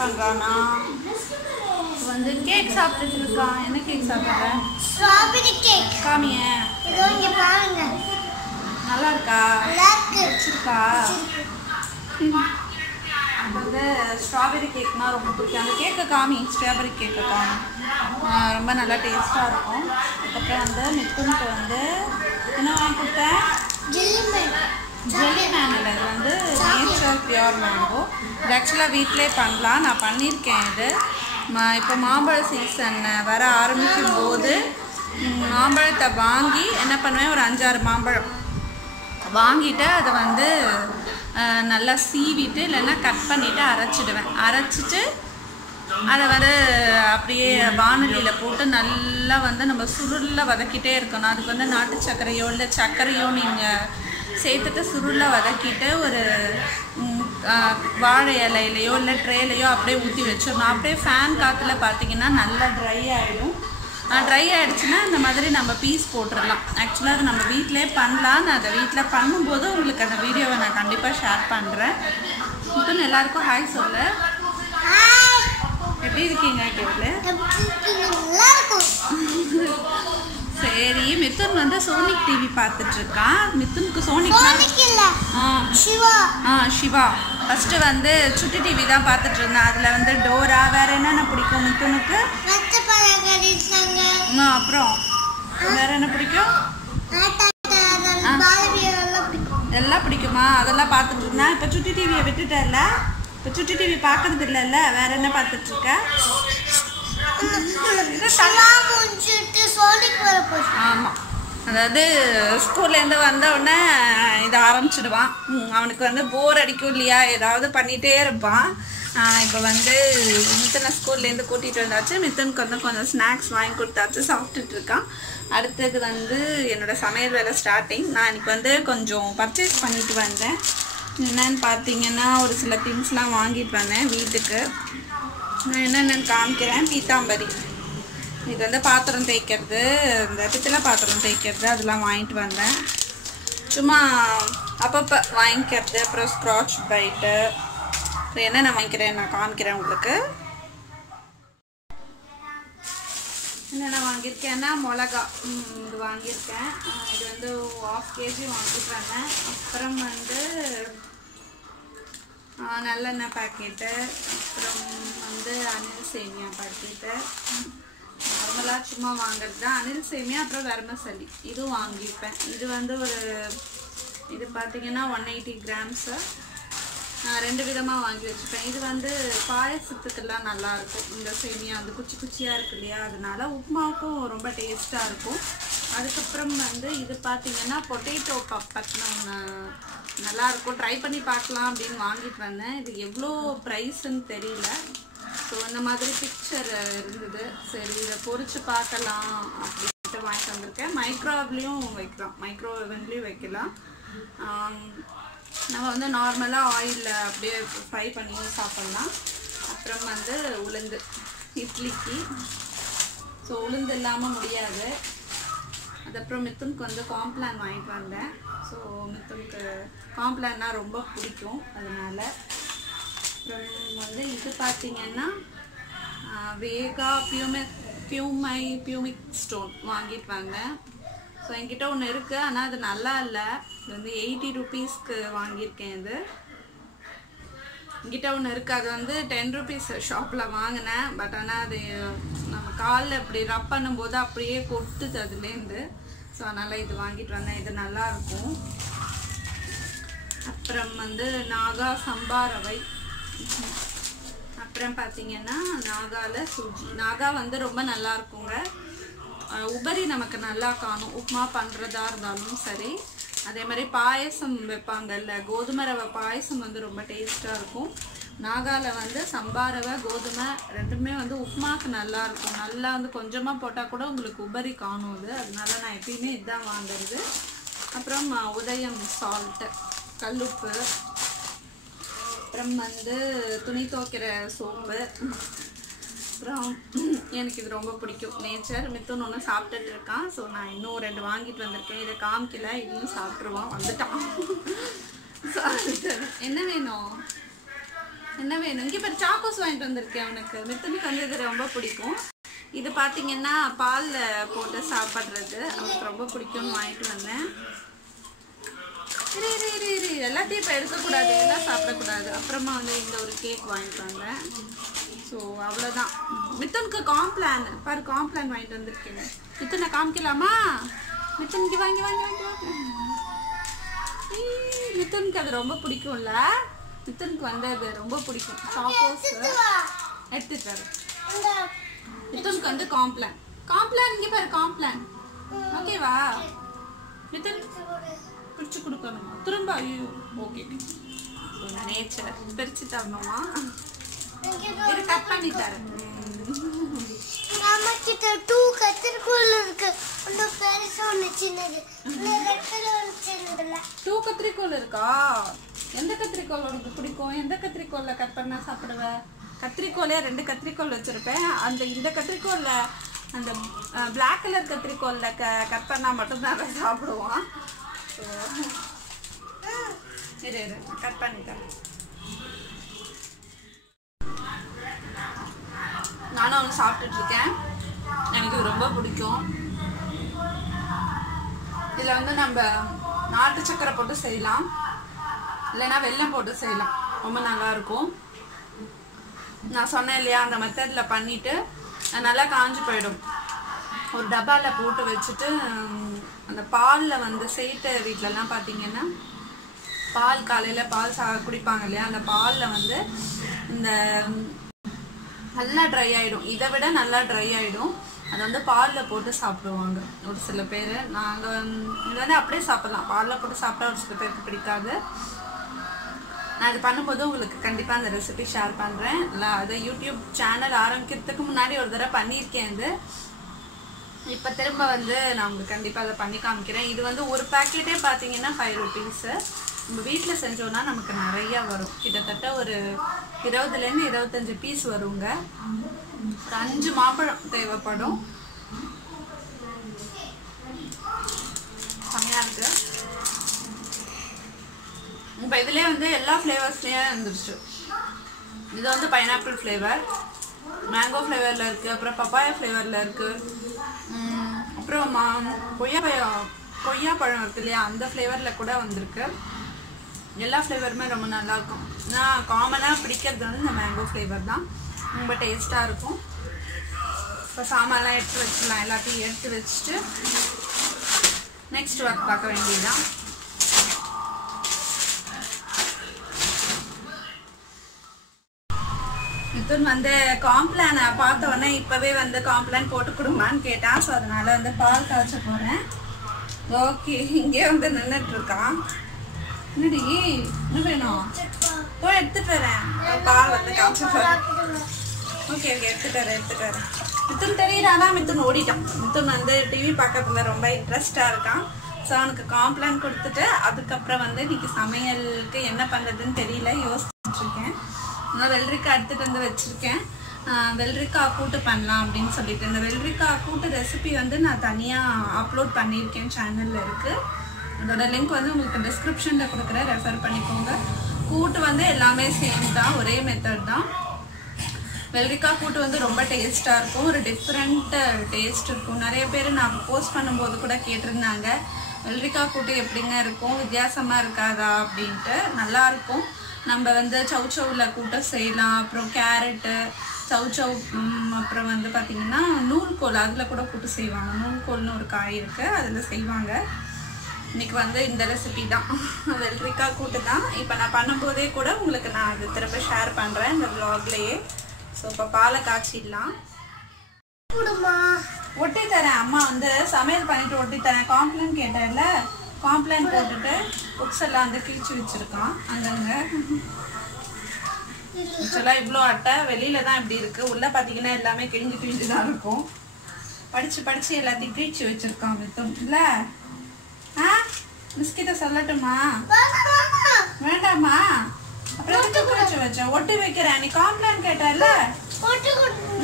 பண்ணுறான்னா வந்து கேக் சாப்பிட்டுட்டு இருக்கான். என்ன கேக் சாப்பிட்ற? ஸ்ட்ராபெரி கேக் காமிய. இதோ இங்க பாருங்க. நல்லா இருக்கா நல்லா இருக்கு இருக்கா அது வந்து ஸ்ட்ராபெரி கேக்னா ரொம்ப பிடிக்கும். அந்த கேக்கை காமி. ஸ்ட்ராபெரி கேக்கை காமி. ரொம்ப நல்லா டேஸ்ட்டாக இருக்கும். அதுக்கப்புறம் வந்து மித்துனுக்கு வந்து என்ன வாங்கி கொடுத்தேன் ஜெல்லி மேன் ஜெல்லி மேனில் இது வந்து நேச்சுரல் பியூர் மேங்கோ இது ஆக்சுவலாக வீட்டிலே பண்ணலாம். நான் பண்ணியிருக்கேன் இது. மா இப்போ மாம்பழ சீசன் வர ஆரம்பிக்கும் போது மாம்பழத்தை வாங்கி என்ன பண்ணுவேன்? ஒரு அஞ்சாறு மாம்பழம் வாங்கிட்டு அதை வந்து நல்லா சீவிட்டு இல்லைன்னா கட் பண்ணிவிட்டு அரைச்சிடுவேன். அரைச்சிட்டு அதை வந்து அப்படியே வானொலியில் போட்டு நல்லா வந்து நம்ம சுருளில் வதக்கிட்டே இருக்கணும். அதுக்கு வந்து நாட்டு சர்க்கரையோ இல்லை சர்க்கரையோ நீங்கள் சேர்த்துட்டு சுருளில் வதக்கிட்டு ஒரு வாழை இலையிலையோ இல்லை ட்ரேலையோ அப்படியே ஊற்றி வச்சிடணும். அப்படியே ஃபேன் காற்றுல பார்த்தீங்கன்னா நல்லா ட்ரை ஆகிடும் ட்ரை ஆகிடுச்சுன்னா இந்த மாதிரி நம்ம பீஸ் போட்டுடலாம். ஆக்சுவலாக அது நம்ம வீட்டிலே பண்ணலாம் நான் அதை வீட்டில் பண்ணும்போது உங்களுக்கு அந்த வீடியோவை நான் கண்டிப்பாக ஷேர் பண்ணுறேன் இப்போ எல்லாருக்கும் ஹாய் சொல்லு. எப்படி இருக்கீங்க கேளு. சரி மிதுன் வந்து சோனிக் டிவி பார்த்துட்டு இருக்கான் மிதுனுக்கு சோனிக் சிவா. ஆ சிவா. ஃபஸ்ட்டு வந்து சுட்டி டிவி தான் பார்த்துட்டு இருந்தேன் அதில் வந்து டோரா வேற என்னென்ன பிடிக்கும் மிதுனுக்கு? அப்புறம் வேற என்ன பிடிக்கும்? எல்லாம் பிடிக்குமா. அதெல்லாம் பார்த்துட்டு இருந்தேன் இப்போ சுட்டி டிவியை விட்டுட்டல இப்போ சுட்டி டிவி பார்க்கறது இல்லைல்ல வேற என்ன பார்த்துட்டு இருக்க ஆமாம் அதாவது ஸ்கூல்லேருந்து வந்த உடனே இதை ஆரம்பிச்சிடுவான். அவனுக்கு வந்து போர் அடிக்கும் இல்லையா? ஏதாவது பண்ணிகிட்டே இருப்பான். இப்போ வந்து மித்தனை ஸ்கூல்லேருந்து கூட்டிகிட்டு வந்தாச்சு. மித்தனுக்கு வந்து கொஞ்சம் ஸ்நாக்ஸ் வாங்கி கொடுத்தாச்சு. சாப்பிட்டுட்டு இருக்கான். அடுத்தது வந்து என்னோட சமையல் வேலை ஸ்டார்டிங் நான் இன்னைக்கு வந்து கொஞ்சம் பர்ச்சேஸ் பண்ணிட்டு வந்தேன். என்னன்னு பார்த்தீங்கன்னா ஒரு சில திங்ஸ்லாம் வாங்கிட்டு வந்தேன் வீட்டுக்கு. நான் என்னென்னு காமிக்கிறேன். பீத்தாம்பரி இது வந்து பாத்திரம் தேய்க்கிறது. இந்த பித்தளை பாத்திரம் தேய்க்கிறது. அதெல்லாம் வாங்கிட்டு வந்தேன். சும்மா அப்பப்போ வாங்கிக்கிறது. அப்புறம் ஸ்க்ராட்ச் பைட்டு என்னென்ன வாங்கிக்கிறேன்? நான் காமிக்கிறேன் உங்களுக்கு. என்னென்ன வாங்கியிருக்கேன்னா மிளகா. இது வாங்கியிருக்கேன். இது வந்து ஆஃப் கேஜி வாங்கிட்டு வந்தேன். அப்புறம் வந்து நல்லெண்ணெய் பாக்கெட்டு அப்புறம் வந்து அனில் சேமியா பாக்கெட்டு. நார்மலாக சும்மா வாங்குறது தான். அனில் சேமியா அப்புறம் வெர்மசல்லி இதுவும் வாங்கியிருப்பேன். இது வந்து ஒரு இது பார்த்தீங்கன்னா ஒன் எயிட்டி கிராம்ஸு நான் ரெண்டு விதமாக வாங்கி வச்சுப்பேன். இது வந்து பாயசத்துக்கெல்லாம் நல்லாயிருக்கும் இந்த சேமியா வந்து குச்சி குச்சியாக இருக்கு இல்லையா? அதனால உப்புமாவுக்கும் ரொம்ப டேஸ்ட்டாக இருக்கும். அதுக்கப்புறம் வந்து இது பார்த்திங்கன்னா பொட்டேட்டோ பப்பட்னு ஒன்று நல்லாயிருக்கும் ட்ரை பண்ணி பார்க்கலாம் அப்படின்னு வாங்கிட்டு வந்தேன். இது எவ்வளோ ப்ரைஸுன்னு தெரியல. ஸோ இந்த மாதிரி பிக்சர் இருந்தது. சரி இதை பொறிச்சு பார்க்கலாம் அப்படின்ட்டு வாங்கிட்டு வந்திருக்கேன். மைக்ரோவ்லேயும் வைக்கலாம். மைக்ரோவேவன்லேயும் வைக்கலாம். நம்ம வந்து நார்மலாக ஆயிலில் அப்படியே ஃப்ரை பண்ணி சாப்பிட்லாம். அப்புறம் வந்து உளுந்து இட்லிக்கு. ஸோ உளுந்து இல்லாமல் முடியாது. அதுக்கப்புறம் மித்துனுக்கு வந்து காம்ப்ளான் வாங்கிட்டு வந்தேன். ஸோ மித்துனுக்கு காம்ப்ளான்னா ரொம்ப பிடிக்கும் அதனால். அப்புறம் வந்து இது பார்த்திங்கன்னா வேகா பியூமே பியூமை பியூமிக் ஸ்டோன் வாங்கிட்டு வந்தேன். ஸோ என்கிட்ட ஒன்று இருக்குது ஆனால் அது நல்லா இல்லை. இது வந்து எயிட்டி ருபீஸ்க்கு வாங்கியிருக்கேன் இது. என்கிட்ட ஒன்று இருக்குது அது வந்து டென் ருபீஸ் ஷாப்பில் வாங்கினேன். பட் ஆனால் அது நம்ம காலில் இப்படி ரப் பண்ணும்போது அப்படியே கொட்டுது அதுலேருந்து. ஸோ அதனால் இது வாங்கிட்டு வந்தேன். இது நல்லாயிருக்கும் அப்புறம் வந்து நாகா சம்பா ரவை. அப்புறம் பார்த்தீங்கன்னா நாகாவில் சுஜி. நாகா வந்து ரொம்ப நல்லா இருக்குங்க. உபரி நமக்கு நல்லா காணும். உப்புமா பண்ணுறதா இருந்தாலும் சரி. அதே மாதிரி பாயசம் வைப்பாங்கல்ல கோதுமை ரவை பாயசம் வந்து ரொம்ப டேஸ்ட்டாக இருக்கும். நாகாவில் வந்து சம்பா ரவை கோதுமை ரெண்டுமே வந்து உப்புமாக்கு நல்லாயிருக்கும் நல்லா வந்து கொஞ்சமாக போட்டால் கூட உங்களுக்கு உபரி காணும் அது. அதனால நான் எப்பயுமே இதுதான் வாங்குறது. அப்புறம் உதயம் சால்ட்டு கல்லுப்பு. அப்புறம் வந்து துணி துவைக்கிற சோம்பு. அப்புறம் எனக்கு இது ரொம்ப பிடிக்கும். நேச்சர் மித்துன்னு ஒன்று சாப்பிட்டுட்டு இருக்கான். ஸோ நான் இன்னும் ரெண்டு வாங்கிட்டு வந்திருக்கேன். இதை காமிக்கல. இன்னும் சாப்பிட்ருவான் வந்துட்டான். என்ன வேணும்? என்ன வேணும்? இங்கே இப்போ சாக்கோஸ் வாங்கிட்டு வந்திருக்கேன் அவனுக்கு. மித்தனுக்கு வந்து இது ரொம்ப பிடிக்கும். இது பார்த்தீங்கன்னா பாலில் போட்டு சாப்பிட்றது. அவனுக்கு ரொம்ப பிடிக்கும்னு வாங்கிட்டு வந்தேன். எல்லாத்தையும் இப்போ எடுக்கக்கூடாது. எல்லாம் சாப்பிடக்கூடாது. அப்புறமா வந்து இந்த ஒரு கேக் வாங்கிட்டு வந்தேன். ஸோ அவ்வளோதான் மித்தனுக்கு காம்ப்ளான் பாரு காம்ப்ளான் வாங்கிட்டு வந்திருக்கேன். மித்தனை காமிக்கலாமா? மித்தனுக்கு வாங்கி வாங்கி வாங்கி வாங்கி மித்தனுக்கு அது ரொம்ப பிடிக்கும்ல? மித்தனுக்கு வந்து அது ரொம்ப பிடிக்கும். சாக்கோஸ் எடுத்துட்டு வரேன் மித்தனுக்கு வந்து காம்ப்ளான் காம்ப்ளான் இங்கே பாரு காம்ப்ளான் ஓகேவா மித்தன் பிரிச்சு கொடுக்கணுமா? திரும்ப ஐயோ ஓகே நேச்சர் பிரிச்சு தரணுமா? இது கட் பண்ணி தரேன். நம்ம கிட்ட டூ கத்திரிக்கோல் இருக்கு. ஒன்று பெருசா ஒன்று சின்னது. டூ கத்திரிக்கோல் இருக்கா? எந்த கத்திரிக்கோல் உனக்கு பிடிக்கும்? எந்த கத்திரிக்கோல்ல கட் பண்ணா சாப்பிடுவ? கத்திரிக்கோலே ரெண்டு கத்திரிக்கோல் வச்சிருப்பேன். அந்த இந்த கத்திரிக்கோல்ல அந்த பிளாக் கலர் கத்திரிக்கோல்ல க கட் பண்ணா மட்டும்தான் சாப்பிடுவான். இரு இரு கட் பண்ணிட்டேன் நானும் அவன் சாப்பிட்டுட்டு இருக்கேன் எனக்கு இது ரொம்ப பிடிக்கும். இதில் வந்து நம்ம நாட்டு சக்கரை போட்டு செய்யலாம். இல்லைன்னா வெல்லம் போட்டு செய்யலாம். ரொம்ப நல்லாயிருக்கும் நான் சொன்னேன் இல்லையா அந்த மெத்தடில் பண்ணிவிட்டு நல்லா காஞ்சு போயிடும். ஒரு டப்பாவில் போட்டு வச்சுட்டு அந்த பாலில் வந்து சேட்டு வீட்டிலலாம் பார்த்தீங்கன்னா பால் காலையில் பால் சா குடிப்பாங்க இல்லையா அந்த பாலில் வந்து இந்த நல்லா ட்ரை ஆகிடும் இதை விட நல்லா ட்ரை ஆகிடும் அதை வந்து பாலில் போட்டு சாப்பிடுவாங்க. ஒரு சில பேர். நாங்கள் இது வந்து அப்படியே சாப்பிட்லாம். பாலில் போட்டு சாப்பிட்டா ஒரு சில பேருக்கு பிடிக்காது. நான் இது பண்ணும்போது உங்களுக்கு கண்டிப்பாக அந்த ரெசிபி ஷேர் பண்ணுறேன் இல்லை அதை யூடியூப் சேனல் ஆரம்பிக்கிறதுக்கு முன்னாடி ஒரு தடவை பண்ணியிருக்கேன் இது. இப்போ திரும்ப வந்து நான் உங்களுக்கு கண்டிப்பாக அதை பண்ணி காமிக்கிறேன். இது வந்து ஒரு பேக்கெட்டே பார்த்தீங்கன்னா ஃபைவ் ருபீஸு நம்ம வீட்டில் செஞ்சோன்னா நமக்கு நிறையா வரும். கிட்டத்தட்ட ஒரு இருபதுலேருந்து இருபத்தஞ்சு பீஸ் வருங்க. ஒரு அஞ்சு மாம்பழம் தேவைப்படும். செம்மையாக இருக்கு. இப்போ இதுலேயே வந்து எல்லா ஃப்ளேவர்ஸ்லேயும் இருந்துருச்சு இது வந்து பைனாப்பிள் ஃப்ளேவர் மேங்கோ ஃப்ளேவரில் இருக்குது அப்புறம் பப்பாயா ஃப்ளேவரில் இருக்குது அப்புறம் மா கொய்யா பழம் கொய்யா பழம் இருக்கு இல்லையா? அந்த ஃப்ளேவரில் கூட வந்திருக்கு. எல்லா ஃப்ளேவருமே ரொம்ப நல்லா இருக்கும் நான் காமனாக பிடிக்கிறது வந்து இந்த மேங்கோ ஃப்ளேவர் தான். ரொம்ப டேஸ்ட்டாக இருக்கும். இப்போ சாமான்லாம் எடுத்து வச்சிடலாம். எல்லாத்தையும் எடுத்து வச்சுட்டு நெக்ஸ்ட் ஒர்க் பார்க்க வேண்டியதுதான். மிதுன் வந்து காம்ப்ளானை பார்த்த உடனே வந்து காம்ப்ளான் போட்டு கொடுமான்னு கேட்டான். ஸோ அதனால் வந்து பால் காய்ச்ச போகிறேன் ஓகே இங்கே வந்து நின்றுட்டு இருக்கான். என்னடி? என்ன வேணும்? போய் எடுத்துட்டு வரேன். பால் வந்து காய்ச்ச போறேன் ஓகே ஓகே எடுத்துட்டு வரேன் எடுத்துட்டு வரேன். மித்துன் தெரியுறானா மித்துன் ஓடிட்டான். மித்துன் வந்து டிவி பார்க்கறதுல ரொம்ப இன்ட்ரெஸ்டா இருக்கான். ஸோ அவனுக்கு காம்ப்ளான் கொடுத்துட்டு அதுக்கப்புறம் வந்து இன்னைக்கு சமையலுக்கு என்ன பண்ணுறதுன்னு தெரியல யோசிச்சுட்டுருக்கேன் நான் வெள்ளரிக்காய் எடுத்துகிட்டு வந்து வச்சுருக்கேன். ஆஹ் வெள்ளரிக்காய் கூட்டு பண்ணலாம் அப்படின்னு சொல்லிட்டு. இந்த வெள்ளரிக்காய் கூட்டு ரெசிபி வந்து நான் தனியாக அப்லோட் பண்ணியிருக்கேன் சேனலில் இருக்குது இதோட லிங்க் வந்து உங்களுக்கு டிஸ்கிரிப்ஷனில் கொடுக்குறேன். ரெஃபர் பண்ணிக்கோங்க. கூட்டு வந்து எல்லாமே சேம் தான். ஒரே மெத்தட் தான். வெள்ளரிக்காய் கூட்டு வந்து ரொம்ப டேஸ்ட்டாக இருக்கும். ஒரு டிஃப்ரெண்ட் டேஸ்ட் இருக்கும். நிறைய பேர் நான் போஸ்ட் பண்ணும்போது கூட கேட்டிருந்தாங்க. வெள்ளரிக்காய் கூட்டு எப்படிங்க இருக்கும்? வித்தியாசமாக இருக்காதா? அப்படின்ட்டு. நல்லாயிருக்கும் நம்ம வந்து சவுச்சவுல கூட்ட செய்யலாம். அப்புறம் கேரட்டு சவுச்சவ் அப்புறம் வந்து பார்த்திங்கன்னா நூல்கோல் அதில் கூட கூட்டு செய்வாங்க. நூல்கோல்னு ஒரு காய் இருக்குது அதில் செய்வாங்க. இன்னைக்கு வந்து இந்த ரெசிபி தான். வெள்ளரிக்காய் கூட்டு தான். இப்போ நான் பண்ணும்போதே கூட உங்களுக்கு நான் அது திரும்ப ஷேர் பண்ணுறேன் இந்த vlogலயே. ஸோ இப்போ பாலை காய்ச்சிடலாம். ஒட்டி தரேன். அம்மா வந்து சமையல் பண்ணிட்டு ஒட்டி தரேன். காம்ப்ளைண்ட் கேட்டேன்ல. காம்ப்ளைண்ட் போட்டுட்டு புக்ஸ் எல்லாம் வந்து கிழிச்சு வச்சிருக்கான். அங்கங்க ஆக்சுவலாக இவ்வளோ அட்டை வெளியில தான் இப்படி இருக்கு. உள்ள பார்த்தீங்கன்னா எல்லாமே கிழிஞ்சு கிழிஞ்சு தான் இருக்கும். படிச்சு படிச்சு எல்லாத்தையும் கிழிச்சு வச்சிருக்கான் மித்தம் இல்ல? மிஸ் கிட்ட சொல்லட்டுமா வேண்டாமா? அப்புறம் கிழிச்சு வச்ச? ஒட்டி வைக்கிறேன். நீ காம்ப்ளைண்ட் கேட்டல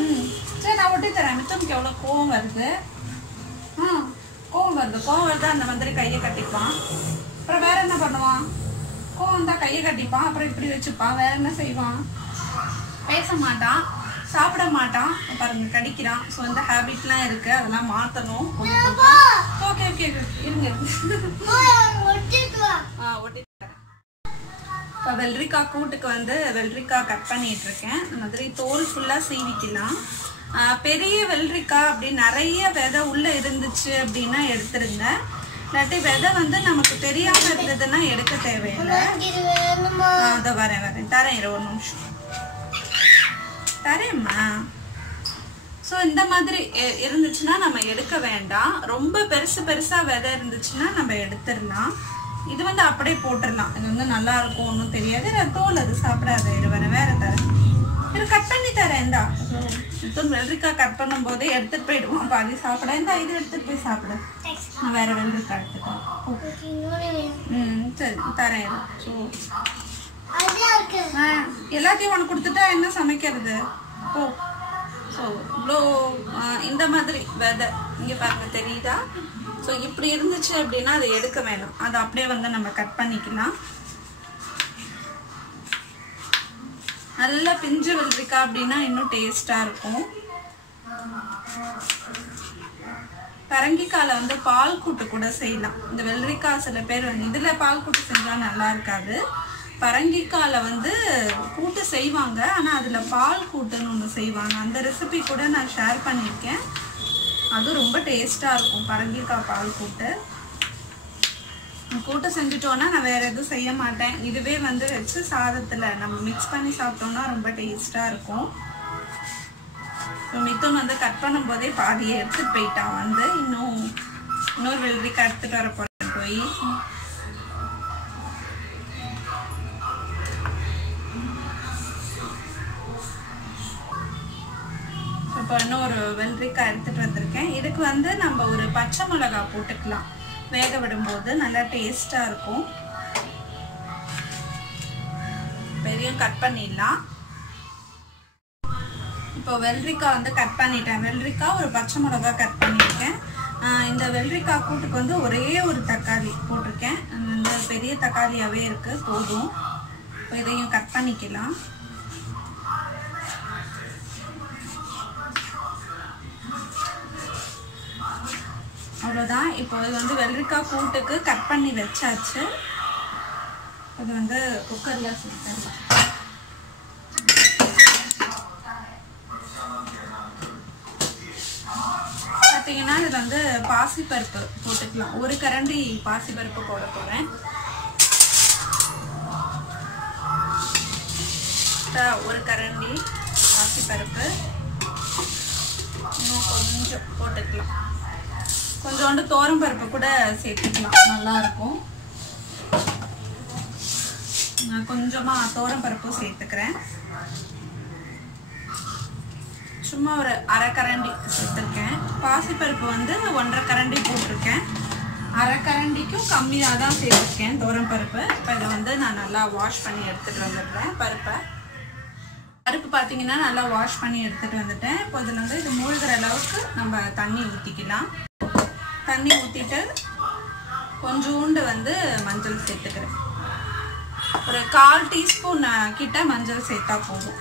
ம். சரி நான் ஒட்டி தரேன். மித்தனுக்கு எவ்வளோ கோவம் வருது? ஆ கோவம் வருது. கோவம் வருது? அந்த மாதிரி கையை கட்டிப்பான். அப்புறம் வேற என்ன பண்ணுவான்? கோவம் தான் கையை கட்டிப்பான். அப்புறம் இப்படி வச்சுப்பான். வேற என்ன செய்வான்? பேச மாட்டான். சாப்பிட மாட்டான். பாருங்க கடிக்கிறான். ஸோ இந்த ஹேபிட்லாம் இருக்கு. அதெல்லாம் மாற்றணும் ஓகே ஓகே. இருங்க. இப்போ வெள்ளரிக்காய் கூட்டுக்கு வந்து வெள்ளரிக்காய் கட் பண்ணிட்டு இருக்கேன் இந்த மாதிரி தோல் ஃபுல்லாக சீவிக்கலாம். பெரிய வெள்ளரிக்காய் அப்படி நிறைய விதை உள்ள இருந்துச்சு அப்படின்னா எடுத்துருங்க இல்லாட்டி விதை வந்து நமக்கு தெரியாம இருந்ததுன்னா எடுக்க தேவையில்லை. இதோ வரேன் வரேன். தரேன் இரு ஒரு நிமிஷம். தரேம்மா. ஸோ இந்த மாதிரி இருந்துச்சுன்னா நம்ம எடுக்க வேண்டாம். ரொம்ப பெருசு பெருசா விதை இருந்துச்சுன்னா நம்ம எடுத்துடலாம். இது வந்து அப்படியே போட்டுடலாம். இது வந்து நல்லா இருக்கும் ஒன்றும் தெரியாது. தோல் அது சாப்பிடாது இரு வரேன் வேற தரேன். இது கட் பண்ணி தரேன் இந்தா. வெள்ளரிக்காய் கட் பண்ணும் போதே எடுத்துட்டு போயிடுவோம். பாதி சாப்பிட. இந்த இது எடுத்துட்டு போய் சாப்பிடு. நான் வேற வெள்ளரிக்காய் எடுத்துக்கிறேன். ம் சரி தரேன். ஸோ அதே எல்லாத்தையும் உனக்கு கொடுத்துட்டா என்ன சமைக்கிறது? ஓ ஸோ இவ்வளோ இந்த மாதிரி வெதர் இங்கே பாருங்க தெரியுதா? ஸோ இப்படி இருந்துச்சு அப்படின்னா அதை எடுக்க வேணும். அதை அப்படியே வந்து நம்ம கட் பண்ணிக்கலாம். நல்லா பிஞ்சு வெள்ளரிக்காய் அப்படின்னா இன்னும் டேஸ்டாக இருக்கும். பரங்கிக்காயில் வந்து பால் கூட்டு கூட செய்யலாம். இந்த வெள்ளரிக்காய் சில பேர் வந்து இதுல பால் கூட்டு செஞ்சால் நல்லா இருக்காது. பரங்கிக்கால வந்து கூட்டு செய்வாங்க. ஆனால் அதில் பால் கூட்டுன்னு ஒன்று செய்வாங்க. அந்த ரெசிபி கூட நான் ஷேர் பண்ணியிருக்கேன். அதுவும் ரொம்ப டேஸ்ட்டாக இருக்கும் பரங்கிக்காய் பால் கூட்டு. கூட்டு செஞ்சுட்டோன்னா நான் வேற எதுவும் செய்ய மாட்டேன். இதுவே வந்து வச்சு சாதத்தில் நம்ம மிக்ஸ் பண்ணி சாப்பிட்டோம்னா ரொம்ப டேஸ்ட்டாக இருக்கும். இப்போ மித்தம் வந்து கட் பண்ணும்போதே பாதியை எடுத்துகிட்டு போயிட்டான். வந்து இன்னும் இன்னொரு வெள்ளரிக்காய் எடுத்துகிட்டு வர போகிறேன் போய். இப்போ இன்னும் ஒரு வெள்ளரிக்காய் எடுத்துகிட்டு வந்திருக்கேன். இதுக்கு வந்து நம்ம ஒரு பச்சை மிளகாய் போட்டுக்கலாம். வேக விடும்போது நல்லா டேஸ்ட்டாக இருக்கும். பெரிய கட் பண்ணிடலாம். இப்போ வெள்ளரிக்காய் வந்து கட் பண்ணிட்டேன். வெள்ளரிக்காய் ஒரு பச்சை மிளகாய் கட் பண்ணியிருக்கேன். இந்த வெள்ளரிக்காய் கூட்டுக்கு வந்து ஒரே ஒரு தக்காளி போட்டிருக்கேன். இந்த பெரிய தக்காளியாகவே இருக்குது போதும். இப்போ இதையும் கட் பண்ணிக்கலாம். அவ்வளோதான் இப்போ இது வந்து வெள்ளரிக்காய் கூட்டுக்கு கட் பண்ணி வச்சாச்சு. இது வந்து குக்கரில் சுத்தம் பார்த்தீங்கன்னா இது வந்து பாசிப்பருப்பு போட்டுக்கலாம். ஒரு கரண்டி பாசிப்பருப்பு போட போகிறேன் ஒரு கரண்டி பாசிப்பருப்பு. இன்னும் கொஞ்சம் போட்டுக்கலாம். கொஞ்சோண்டு தோரம் பருப்பு கூட சேர்த்துக்கலாம். நல்லா இருக்கும் நான் கொஞ்சமா தோரம் பருப்பும் சேர்த்துக்கிறேன். சும்மா ஒரு அரை கரண்டி சேர்த்துருக்கேன். பாசிப்பருப்பு வந்து ஒன்றரை கரண்டி போட்டிருக்கேன். அரை கரண்டிக்கும் கம்மியாக தான் சேர்த்துருக்கேன் தோரம் பருப்பு. இப்போ இதை வந்து நான் நல்லா வாஷ் பண்ணி எடுத்துகிட்டு வந்துடுறேன் பருப்பை. பருப்பு பார்த்தீங்கன்னா நல்லா வாஷ் பண்ணி எடுத்துகிட்டு வந்துட்டேன். இப்போ இதில் வந்து இது மூழ்கிற அளவுக்கு நம்ம தண்ணி ஊற்றிக்கலாம் தண்ணி ஊற்றிட்டு கொஞ்சோண்டு வந்து மஞ்சள் சேர்த்துக்கிறேன். ஒரு கால் டீஸ்பூன் கிட்ட மஞ்சள் சேர்த்தா போதும்.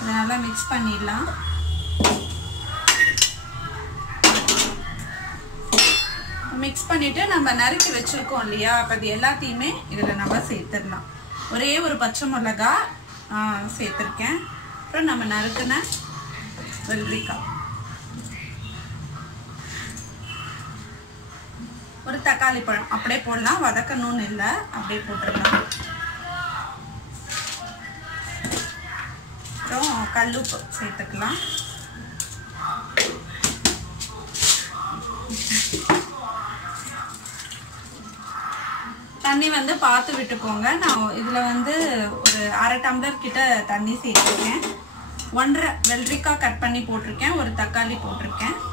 இதை நல்லா மிக்ஸ் பண்ணிடலாம். மிக்ஸ் பண்ணிவிட்டு நம்ம நறுக்கி வச்சிருக்கோம் இல்லையா? அப்போ அது எல்லாத்தையுமே இதில் நம்ம சேர்த்துடலாம். ஒரே ஒரு பச்சை மிளகா சேர்த்துருக்கேன். அப்புறம் நம்ம நறுக்குன வெள்ளரிக்காய். ஒரு தக்காளி பழம். அப்படியே போடலாம். வதக்கணும்னு இல்லை. அப்படியே போட்டுடலாம். அப்புறம் கல்லுப்பு சேர்த்துக்கலாம். தண்ணி வந்து பார்த்து விட்டுக்கோங்க. நான் இதில் வந்து ஒரு அரை டம்ளர் கிட்ட தண்ணி சேர்த்துருக்கேன். ஒன்றரை வெள்ளரிக்காய் கட் பண்ணி போட்டிருக்கேன். ஒரு தக்காளி போட்டிருக்கேன்.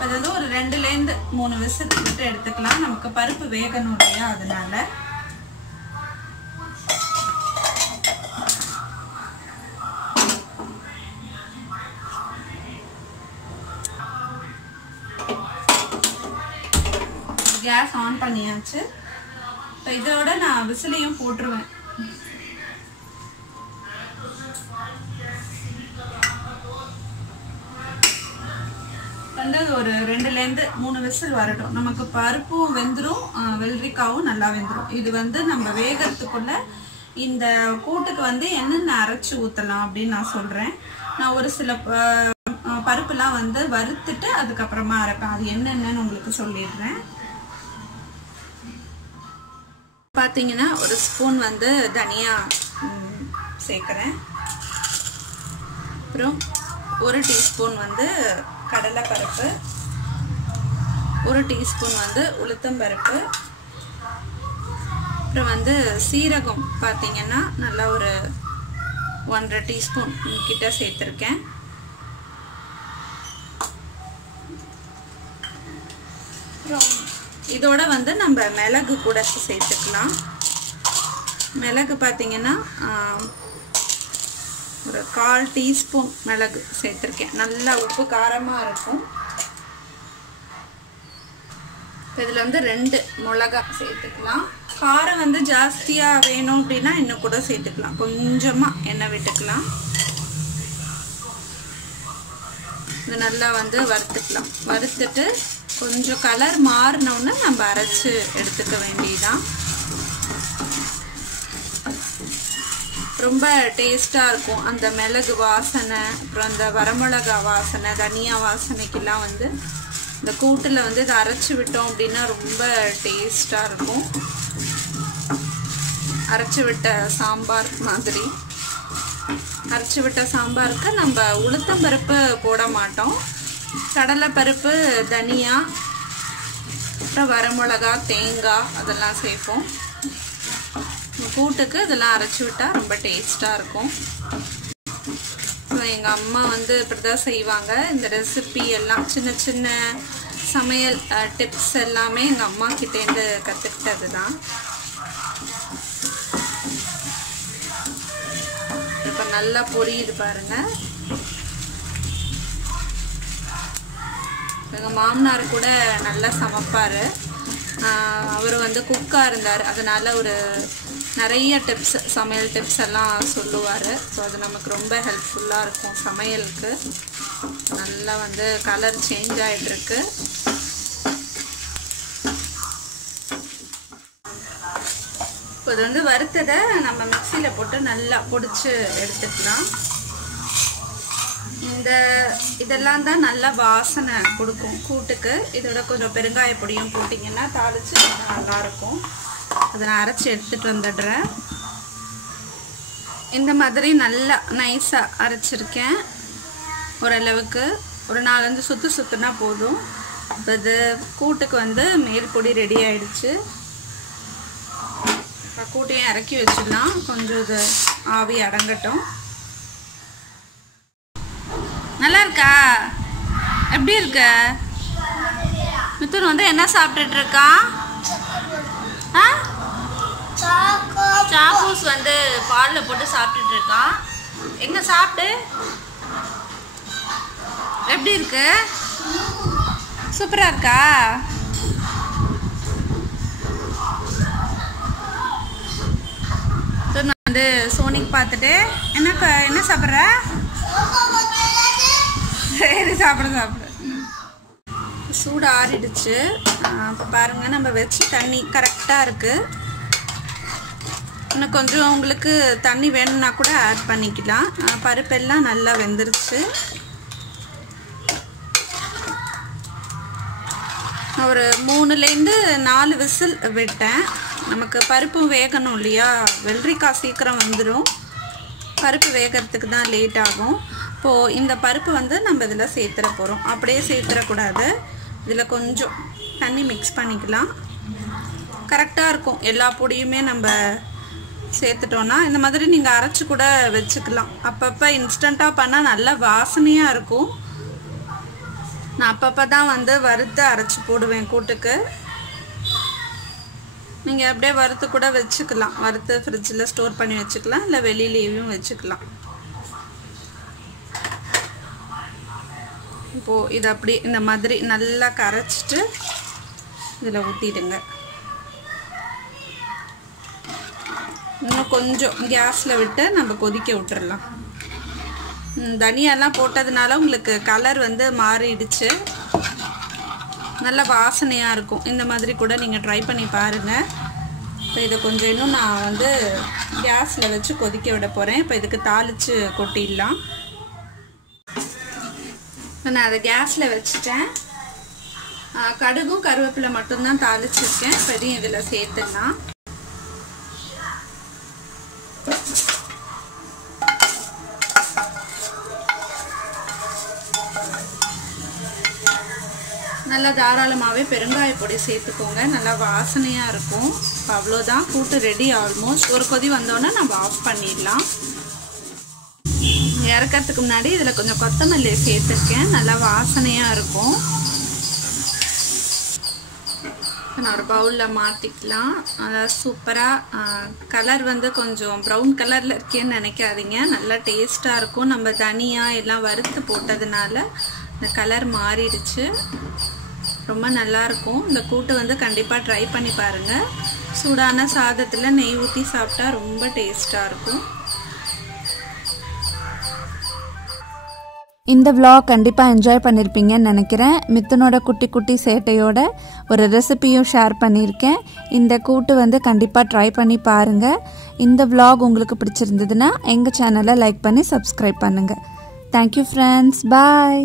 அது வந்து ஒரு ரெண்டுலேருந்து மூணு விசில் விட்டு எடுத்துக்கலாம். நமக்கு பருப்பு வேகணும் இல்லையா? அதனால. கேஸ் ஆன் பண்ணியாச்சு. இப்போ இதோட நான் விசிலையும் போட்டுருவேன். வந்து ஒரு ரெண்டுலேருந்து மூணு விசில் வரட்டும். நமக்கு பருப்பும் வெந்துடும் வெள்ளரிக்காவும் நல்லா வெந்துடும் இது வந்து நம்ம வேகிறதுக்குள்ள இந்த கூட்டுக்கு வந்து என்னென்ன அரைச்சி ஊற்றலாம் அப்படின்னு நான் சொல்கிறேன் நான் ஒரு சில ப- பருப்புலாம் வந்து வறுத்துட்டு அதுக்கப்புறமா அரைப்பேன். அது என்னென்னு உங்களுக்கு சொல்லிடுறேன். பார்த்தீங்கன்னா ஒரு ஸ்பூன் வந்து தனியா சேர்க்குறேன். அப்புறம் ஒரு டீஸ்பூன் வந்து கடலைப்பருப்பு ஒரு டீஸ்பூன் வந்து உளுத்தம்பருப்பு அப்புறம் வந்து சீரகம் பார்த்தீங்கன்னா நல்லா ஒரு ஒன்றரை டீஸ்பூன் கிட்ட சேர்த்துருக்கேன். அப்புறம் இதோட வந்து நம்ம மிளகு கூட சேர்த்துக்கலாம். மிளகு பார்த்தீங்கன்னா ஒரு கால் டீஸ்பூன் மிளகு சேர்த்துருக்கேன். நல்லா உப்பு காரமாக இருக்கும். இதில் வந்து ரெண்டு மிளகா சேர்த்துக்கலாம். காரம் வந்து ஜாஸ்தியாக வேணும் அப்படின்னா இன்னும் கூட சேர்த்துக்கலாம். கொஞ்சமாக எண்ணெய் விட்டுக்கலாம். இது நல்லா வந்து வறுத்துக்கலாம். வறுத்துட்டு கொஞ்சம் கலர் மாறினோன்னு நம்ம அரைச்சி எடுத்துக்க வேண்டியதான் ரொம்ப டேஸ்ட்டாக இருக்கும். அந்த மிளகு வாசனை அப்புறம் அந்த வரமிளகா வாசனை தனியா வாசனைக்கெல்லாம் வந்து இந்த கூட்டில் வந்து இதை அரைச்சி விட்டோம் அப்படின்னா ரொம்ப டேஸ்ட்டாக இருக்கும். அரைச்சி விட்ட சாம்பார் மாதிரி. அரைச்சி விட்ட சாம்பாருக்கு நம்ம உளுத்தம்பருப்பு போட மாட்டோம். கடலைப்பருப்பு தனியா அப்புறம் வரமிளகா தேங்காய் அதெல்லாம் சேர்ப்போம். கூட்டுக்கு இதெல்லாம் அரைச்சி விட்டால் ரொம்ப டேஸ்ட்டாக இருக்கும். எங்கள் அம்மா வந்து இப்படி தான் செய்வாங்க. இந்த ரெசிபி எல்லாம் சின்ன சின்ன சமையல் டிப்ஸ் எல்லாமே எங்கள் அம்மா கிட்டேருந்து கற்றுக்கிட்டது தான் இப்போ நல்லா பொரியுது பாருங்கள் எங்கள் மாமனார் கூட நல்லா சமைப்பார். அவர் வந்து குக்காக இருந்தார். அதனால் ஒரு நிறைய டிப்ஸ் சமையல் டிப்ஸ் எல்லாம் சொல்லுவார். ஸோ அது நமக்கு ரொம்ப ஹெல்ப்ஃபுல்லாக இருக்கும் சமையலுக்கு. நல்லா வந்து கலர் சேஞ்ச் ஆகிட்டுருக்கு இப்போ இது வந்து வறுத்ததை நம்ம மிக்சியில் போட்டு நல்லா பொடிச்சு எடுத்துக்கலாம். இந்த இதெல்லாம் தான் நல்லா வாசனை கொடுக்கும் கூட்டுக்கு. இதோட கொஞ்சம் பெருங்காய பொடியும் போட்டிங்கன்னா தாளித்து கொஞ்சம் நல்லாயிருக்கும் அதை நான் அரைச்சி எடுத்துகிட்டு வந்துடுறேன். இந்த மாதிரி நல்லா நைஸாக அரைச்சிருக்கேன். ஓரளவுக்கு ஒரு நாலஞ்சு சுற்று சுற்றுனா போதும். இப்போ இது கூட்டுக்கு வந்து மேல் பொடி ரெடி ஆயிடுச்சு. இப்போ கூட்டையும் இறக்கி வச்சிடலாம். கொஞ்சம் இது ஆவி அடங்கட்டும். நல்லா இருக்கா? எப்படி இருக்க? மித்துன் வந்து என்ன சாப்பிட்டுட்டு இருக்கா? ஆ? சாக்கோ சாப்பூஸ் வந்து பாலில் போட்டு சாப்பிட்டுட்டு இருக்கான் எங்க சாப்பிட்டு எப்படி இருக்கு? சூப்பரா இருக்கா? நான் வந்து சோனிக் பார்த்துட்டு என்ன என்ன சாப்பிட்ற? சரி சாப்பிட சாப்பிடு. சூடு ஆறிடுச்சு. இப்போ பாருங்க நம்ம வச்சு தண்ணி கரெக்டாக இருக்குது இன்னும் கொஞ்சம் உங்களுக்கு தண்ணி வேணும்னா கூட ஆட் பண்ணிக்கலாம். பருப்பெல்லாம் நல்லா வெந்துருச்சு. ஒரு மூணுலேருந்து நாலு விசில் விட்டேன். நமக்கு பருப்பும் வேகணும் இல்லையா? வெள்ளரிக்காய் சீக்கிரம் வந்துடும் பருப்பு வேகறதுக்கு தான் லேட் ஆகும். இப்போது இந்த பருப்பு வந்து நம்ம இதில் சேர்த்துற போகிறோம் அப்படியே சேர்த்துடக்கூடாது இதில் கொஞ்சம் தண்ணி மிக்ஸ் பண்ணிக்கலாம். கரெக்டாக இருக்கும். எல்லா பொடியுமே நம்ம சேர்த்துட்டோன்னா இந்த மாதிரி நீங்கள் அரைச்சி கூட வச்சுக்கலாம். அப்பப்போ இன்ஸ்டண்ட்டாக பண்ணால் நல்லா வாசனையாக இருக்கும். நான் அப்பப்போ தான் வந்து வறுத்து அரைச்சி போடுவேன் கூட்டுக்கு. நீங்கள் அப்படியே வறுத்து கூட வச்சுக்கலாம். வறுத்து ஃப்ரிட்ஜில் ஸ்டோர் பண்ணி வச்சுக்கலாம். இல்லை வெளியிலேயும் வச்சுக்கலாம். இப்போது இது அப்படி இந்த மாதிரி நல்லா கரைச்சிட்டு இதில் ஊற்றிடுங்க இன்னும் கொஞ்சம் கேஸில் விட்டு நம்ம கொதிக்க விட்டுடலாம் தனியாலாம் போட்டதுனால உங்களுக்கு கலர் வந்து மாறிடுச்சு. நல்ல வாசனையாக இருக்கும். இந்த மாதிரி கூட நீங்கள் ட்ரை பண்ணி பாருங்கள் இப்போ இதை கொஞ்சம் இன்னும் நான் வந்து கேஸில் வச்சு கொதிக்க விட போகிறேன் இப்போ இதுக்கு தாளித்து கொட்டிடலாம். இப்போ நான் அதை கேஸில் வச்சுட்டேன். கடுகும் கருவேப்பிலை மட்டும்தான் தாளிச்சிருக்கேன். இப்போ இதையும் இதில் சேர்த்துடலாம். நல்லா தாராளமாகவே பெருங்காய பொடி சேர்த்துக்கோங்க. நல்லா வாசனையாக இருக்கும். இப்போ அவ்வளோதான். கூட்டு ரெடி ஆல்மோஸ்ட் ஒரு கொதி வந்தோன்னே நம்ம ஆஃப் பண்ணிடலாம். இறக்கறதுக்கு முன்னாடி இதில் கொஞ்சம் கொத்தமல்லி சேர்த்துருக்கேன். நல்லா வாசனையாக இருக்கும். நான் ஒரு பவுலில் மாற்றிக்கலாம் அதாவது சூப்பராக கலர் வந்து கொஞ்சம் ப்ரௌன் கலரில் இருக்கேன்னு நினைக்காதீங்க. நல்லா டேஸ்ட்டாக இருக்கும். நம்ம தனியாக எல்லாம் வறுத்து போட்டதுனால இந்த கலர் மாறிடுச்சு. ரொம்ப நல்லாயிருக்கும். இந்த கூட்டு வந்து கண்டிப்பாக ட்ரை பண்ணி பாருங்கள் சூடான சாதத்தில் நெய் ஊற்றி சாப்பிட்டா ரொம்ப டேஸ்ட்டாக இருக்கும். இந்த vlog கண்டிப்பாக என்ஜாய் பண்ணியிருப்பீங்கன்னு நினைக்கிறேன். மித்தனோட குட்டி குட்டி சேட்டையோட ஒரு ரெசிபியும் ஷேர் பண்ணியிருக்கேன். இந்த கூட்டு வந்து கண்டிப்பாக ட்ரை பண்ணி பாருங்கள் இந்த vlog உங்களுக்கு பிடிச்சிருந்ததுன்னா எங்கள் சேனலை லைக் பண்ணி சப்ஸ்கிரைப் பண்ணுங்கள் தேங்க்யூ ஃப்ரெண்ட்ஸ் பாய்